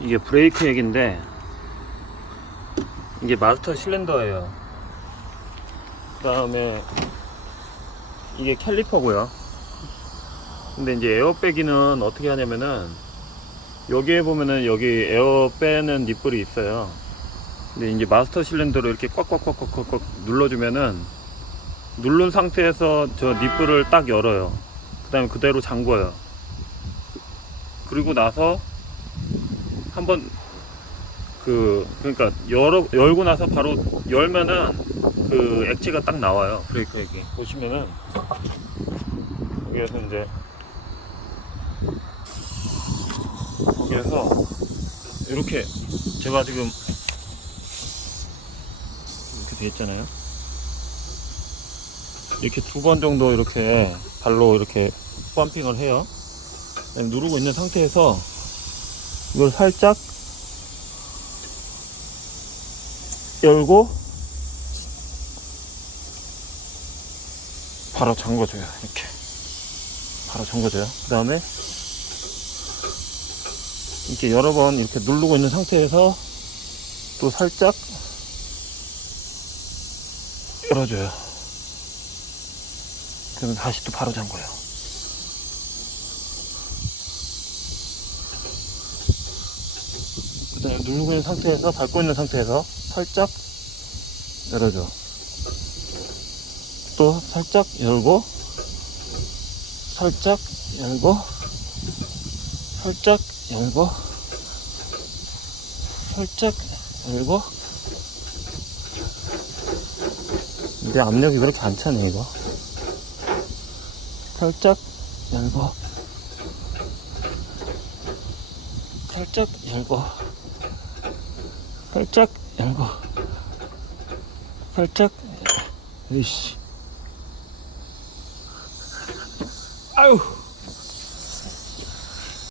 이게 브레이크 액인데 이게 마스터 실린더예요. 그 다음에 이게 캘리퍼고요. 근데 이제 에어 빼기는 어떻게 하냐면은 여기에 보면은 여기 에어 빼는 니플이 있어요. 근데 이제 마스터 실린더로 이렇게 꽉꽉꽉꽉꽉 눌러주면은 누른 상태에서 저 니플을 딱 열어요. 그 다음에 그대로 잠궈요. 그리고 나서 한번 그 그러니까 열어 열고 나서 바로 열면은 그 액체가 딱 나와요. 브레이크 액이 보시면은 여기에서 이제 여기에서 이렇게 제가 지금 이렇게 돼 있잖아요. 이렇게 두 번 정도 이렇게 발로 이렇게 펌핑을 해요. 누르고 있는 상태에서 이걸 살짝 열고 바로 잠궈줘요. 이렇게 바로 잠궈줘요. 그 다음에 이렇게 여러 번 이렇게 누르고 있는 상태에서 또 살짝 열어줘요. 그러면 다시 또 바로 잠궈요. 그 다음에 누르고 있는 상태에서 밟고 있는 상태에서 살짝 열어줘. 또 살짝 열고 살짝 열고 살짝 열고 살짝 열고. 근데 압력이 왜 이렇게 안 차네 이거. 살짝 열고 살짝 열고 살짝 열고 살짝. 이씨. 아유